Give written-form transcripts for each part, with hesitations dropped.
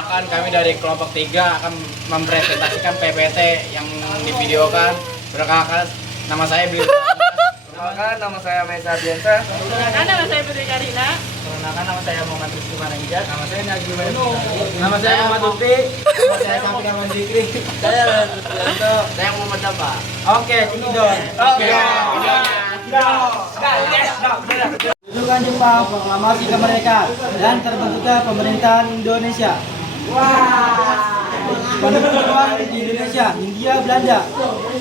Perkenalkan, kami dari kelompok 3 akan mempresentasikan PPT yang divideokan. Perkenalkan, nama saya Billy. Perkenalkan, nama saya Mesa Biansa. Perkenalkan, nama saya Putri Karina. Perkenalkan, nama saya Muhammad Rizky Mananjat. Nama saya Najib Menu. Nama saya Muhammad Lutfi. Nama saya Samping Ahmad Zikri. Saya Lutfianto. Saya Muhammad Dapa. Oke, ini dong. Oke. Kedudukan Jepang, proklamasi kemerdekaan dan terbentuknya pemerintahan Indonesia. Penduduk Jepang di Indonesia, Hindia Belanda.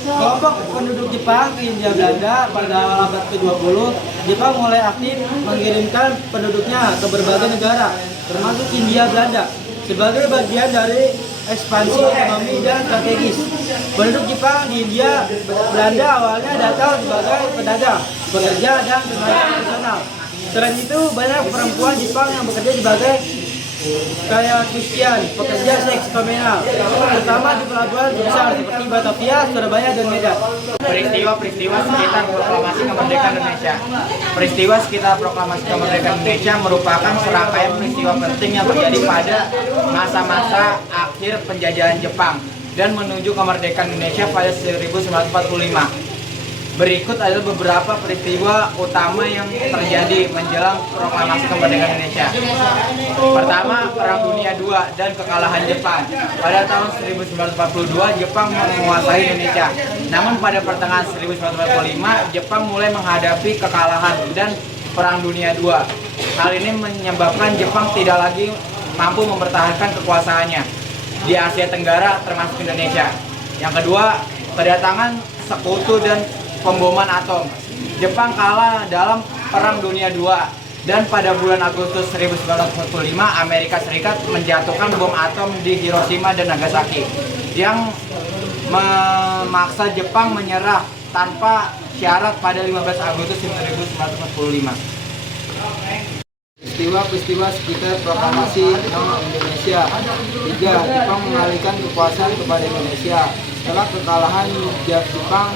Kelompok penduduk Jepang ke Hindia Belanda pada abad ke-20, Jepang mulai aktif mengirimkan penduduknya ke berbagai negara, termasuk Hindia Belanda, sebagai bagian dari ekspansi ekonomi dan strategis. Penduduk Jepang di Hindia Belanda awalnya datang sebagai pedagang, pekerja, dan tenaga profesional. Selain itu, banyak perempuan Jepang yang bekerja sebagai kayak Christian, pekerja seks komunal, terutama di pelabuhan besar seperti Batavia, Surabaya, dan Medan. Peristiwa-peristiwa sekitar proklamasi kemerdekaan Indonesia. Peristiwa sekitar proklamasi kemerdekaan Indonesia merupakan serangkaian peristiwa penting yang terjadi pada masa-masa akhir penjajahan Jepang dan menuju kemerdekaan Indonesia pada 1945. Berikut adalah beberapa peristiwa utama yang terjadi menjelang proklamasi kemerdekaan Indonesia. Pertama, Perang Dunia II dan kekalahan Jepang. Pada tahun 1942, Jepang menguasai Indonesia. Namun pada pertengahan 1945, Jepang mulai menghadapi kekalahan dan Perang Dunia II. Hal ini menyebabkan Jepang tidak lagi mampu mempertahankan kekuasaannya di Asia Tenggara termasuk Indonesia. Yang kedua, kedatangan sekutu dan pemboman atom. Jepang kalah dalam Perang Dunia II dan pada bulan Agustus 1945 Amerika Serikat menjatuhkan bom atom di Hiroshima dan Nagasaki yang memaksa Jepang menyerah tanpa syarat pada 15 Agustus 1945. Peristiwa sekitar proklamasi Indonesia. 3. Jepang mengalihkan kekuasaan kepada Indonesia. Setelah kekalahan Jepang,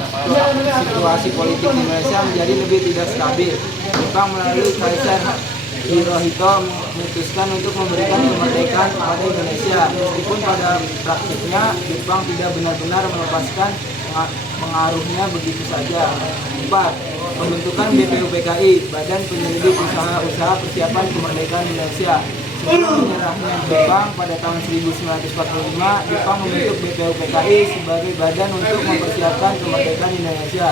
situasi politik di Indonesia menjadi lebih tidak stabil. Jepang melalui Kaisar Hirohito memutuskan untuk memberikan kemerdekaan kepada Indonesia. Meskipun pada praktiknya Jepang tidak benar-benar melepaskan pengaruhnya begitu saja. 4. Pembentukan BPUPKI, Badan Penyelidik Usaha-Usaha Persiapan Kemerdekaan Indonesia. Sebelum menyerahnya Jepang pada tahun 1945, Jepang membentuk BPUPKI sebagai badan untuk mempersiapkan kemerdekaan Indonesia.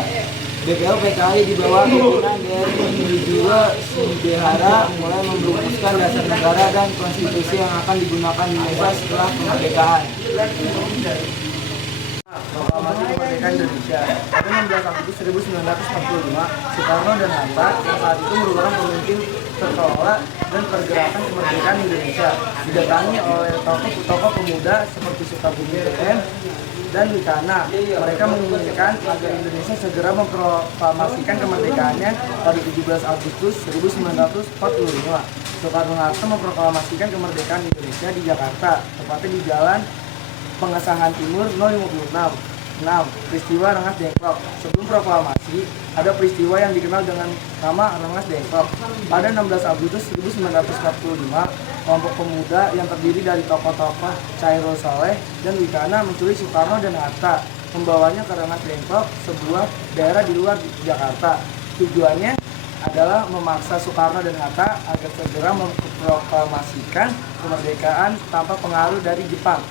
BPUPKI di bawah pimpinan dari Yujiro Shidehara mulai merumuskan dasar negara dan konstitusi yang akan digunakan Indonesia setelah kemerdekaan. Proklamasi kemerdekaan Indonesia. Pada 16 Agustus 1945, Soekarno dan Hatta yang saat itu merupakan pemimpin terkelola dan pergerakan kemerdekaan Indonesia, didatangi oleh tokoh-tokoh pemuda seperti Sukabumi TN dan Wicana. Mereka menginginkan agar Indonesia segera memproklamasikan kemerdekaannya pada 17 Agustus 1945. Soekarno-Hatta memproklamasikan kemerdekaan Indonesia di Jakarta, tepatnya di Jalan Pengesangan Timur 056. 6. Peristiwa Rengas Dengklok. Sebelum proklamasi, ada peristiwa yang dikenal dengan nama Rengas Dengklok. Pada 16 Agustus 1945, kelompok pemuda yang terdiri dari tokoh-tokoh Cairo Saleh dan Wicana menculik Soekarno dan Hatta, membawanya ke Rengas Dengklok, sebuah daerah di luar Jakarta. Tujuannya adalah memaksa Soekarno dan Hatta agar segera memproklamasikan kemerdekaan tanpa pengaruh dari Jepang.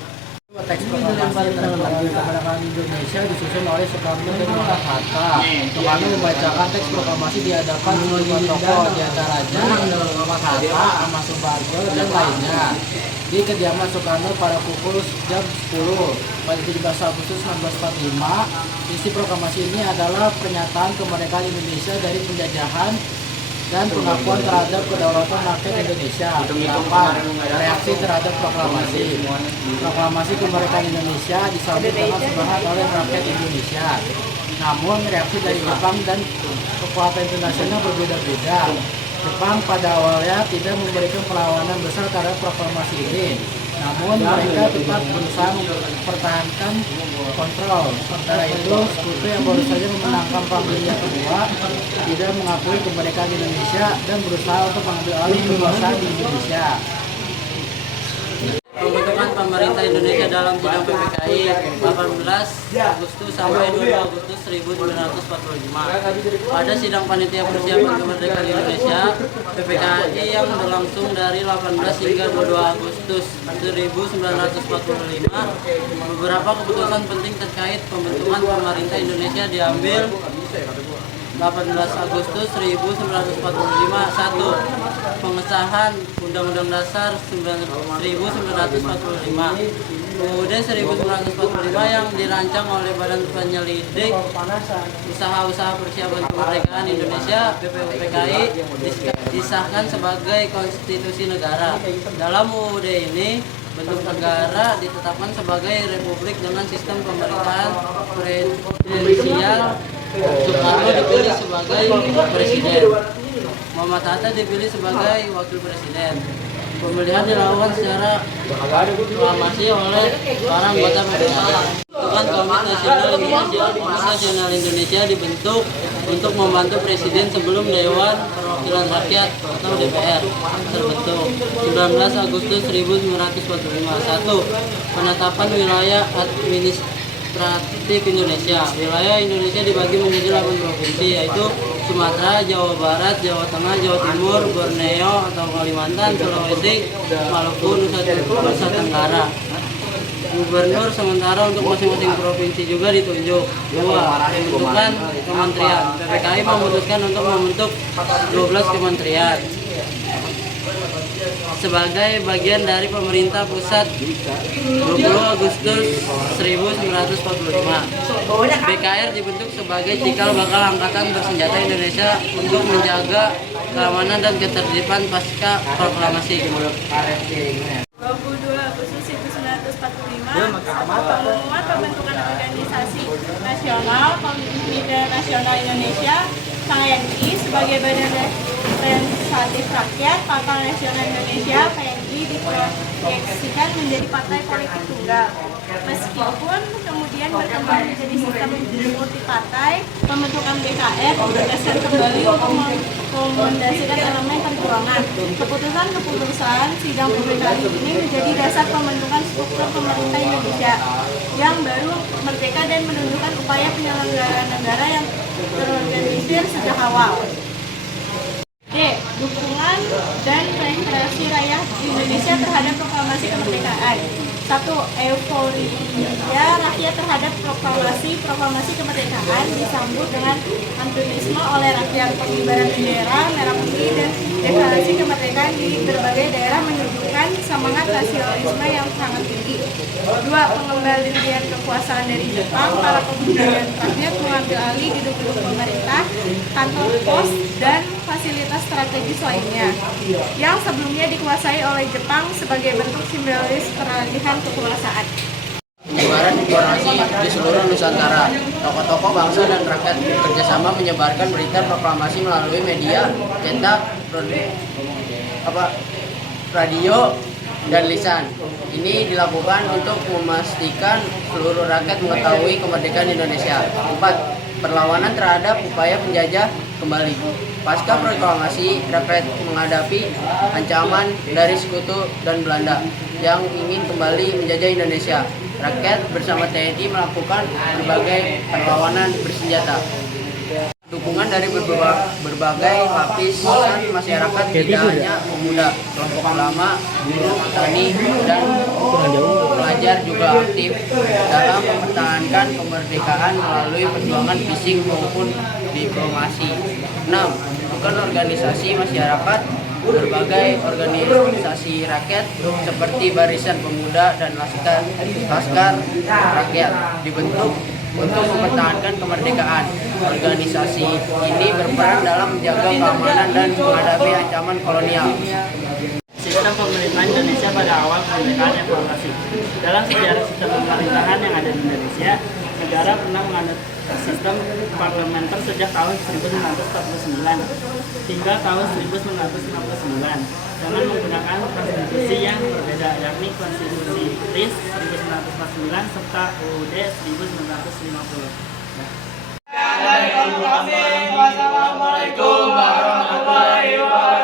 Teks proklamasi kemerdekaan Indonesia disusun oleh Soekarno dan Hatta. Soekarno membacakan teks proklamasi di hadapan sejumlah tokoh, diantaranya Muhammad Hatta, Ahmad Subarjo, dan lainnya di kediaman Soekarno pada pukul jam 10 pada 17 Agustus 1945. Isi proklamasi ini adalah pernyataan kemerdekaan Indonesia dari penjajahan dan pengakuan terhadap kedaulatan rakyat Indonesia. 8. Reaksi terhadap proklamasi. Proklamasi kemerdekaan Indonesia disambut dengan semangat oleh rakyat Indonesia. Namun reaksi dari Jepang dan kekuatan internasional berbeda-beda. Jepang pada awalnya tidak memberikan perlawanan besar terhadap proklamasi ini. Namun mereka tetap berusaha mempertahankan kontrol. Sementara itu, sekutu yang baru saja memenangkan Perang Dunia Kedua tidak mengakui kemerdekaan Indonesia dan berusaha untuk mengambil alih kekuasaan di Indonesia. pemerintah Indonesia dalam sidang PPKI 18 Agustus sampai 2 Agustus 1945. Pada sidang panitia persiapan kemerdekaan Indonesia PPKI yang berlangsung dari 18 hingga 22 Agustus 1945, beberapa keputusan penting terkait pembentukan pemerintah Indonesia diambil. 18 Agustus 1945. 1. Pengesahan Undang-Undang Dasar 1945 UUD 1945 yang dirancang oleh Badan Penyelidik Usaha-Usaha Persiapan Kemerdekaan Indonesia (BPUPKI) disahkan sebagai konstitusi negara. Dalam UUD ini, bentuk negara ditetapkan sebagai republik dengan sistem pemerintahan presidensial. Soekarno dipilih sebagai presiden, Muhammad Hatta dipilih sebagai wakil presiden. Pemilihan dilakukan secara aklamasi oleh para anggota PPKI. Komite Nasional Indonesia dibentuk untuk membantu presiden sebelum Dewan Perwakilan Rakyat atau DPR terbentuk. 19 Agustus 1945. 1. Penetapan wilayah administratif Indonesia. Wilayah Indonesia dibagi menjadi 8 provinsi, yaitu Sumatera, Jawa Barat, Jawa Tengah, Jawa Timur, Borneo atau Kalimantan, Sulawesi, Maluku, Nusa Tenggara. Gubernur sementara untuk masing-masing provinsi juga ditunjuk. 2. Pembentukan kementerian. PPKI memutuskan untuk membentuk 12 kementerian sebagai bagian dari pemerintah pusat. 20 Agustus 1945. BKR dibentuk sebagai cikal bakal Angkatan Bersenjata Indonesia untuk menjaga keamanan dan ketertiban pasca proklamasi. 22 Agustus 1945, pengumuman pembentukan organisasi nasional Komite Nasional Indonesia (KNI) sebagai badan representatif rakyat. Partai Nasional Indonesia (PNI) diproyeksikan menjadi partai politik tunggal. Meskipun kemudian berkembang menjadi sistem multipartai, pembentukan BKR ditegaskan kembali untuk merekomendasikan elemen penturangan. Keputusan sidang PPKI ini menjadi dasar pembentukan struktur pemerintah Indonesia yang baru merdeka dan menunjukkan upaya penyelenggaraan negara yang terorganisir sejak awal. D. Dukungan dan reaksi rakyat Indonesia terhadap proklamasi kemerdekaan. 1. Euforia rakyat terhadap proklamasi kemerdekaan disambut dengan antusiasme oleh rakyat. Pengibaran bendera merah putih dan deklarasi kemerdekaan di berbagai daerah menunjukkan semangat nasionalisme yang sangat tinggi. 2. Pengembalian kekuasaan dari Jepang. Para pemuda dan rakyat mengambil alih gedung-gedung pemerintah, kantor pos, dan fasilitas strategis lainnya yang sebelumnya dikuasai oleh Jepang sebagai bentuk simbolis peralihan kekuasaan. Penyebaran informasi di seluruh Nusantara. Tokoh-tokoh bangsa dan rakyat bekerjasama menyebarkan berita proklamasi melalui media cetak, radio, dan lisan. Ini dilakukan untuk memastikan seluruh rakyat mengetahui kemerdekaan Indonesia. 4. Perlawanan terhadap upaya penjajah kembali. Pasca proklamasi, rakyat menghadapi ancaman dari sekutu dan Belanda yang ingin kembali menjajah Indonesia. Rakyat bersama TNI melakukan berbagai perlawanan bersenjata. Dukungan dari berbagai lapisan masyarakat, tidak hanya pemuda, kelompok ulama, buruh, petani, dan pelajar juga aktif dalam mempertahankan kemerdekaan melalui perjuangan fisik maupun diplomasi. 6. Bukan organisasi masyarakat. Berbagai organisasi rakyat seperti Barisan Pemuda dan Laskar Rakyat dibentuk untuk mempertahankan kemerdekaan. Organisasi ini berperan dalam menjaga keamanan dan menghadapi ancaman kolonial. Sistem pemerintahan Indonesia pada awal kemerdekaan reformasi. Dalam sejarah sistem pemerintahan yang ada di Indonesia, negara pernah menganut sistem parlementer sejak tahun 1949 hingga tahun 1959 dengan menggunakan konstitusi yang berbeda, yakni Konstitusi RIS 1949 serta UUD 1950. Wassalamualaikum warahmatullahi wabarakatuh.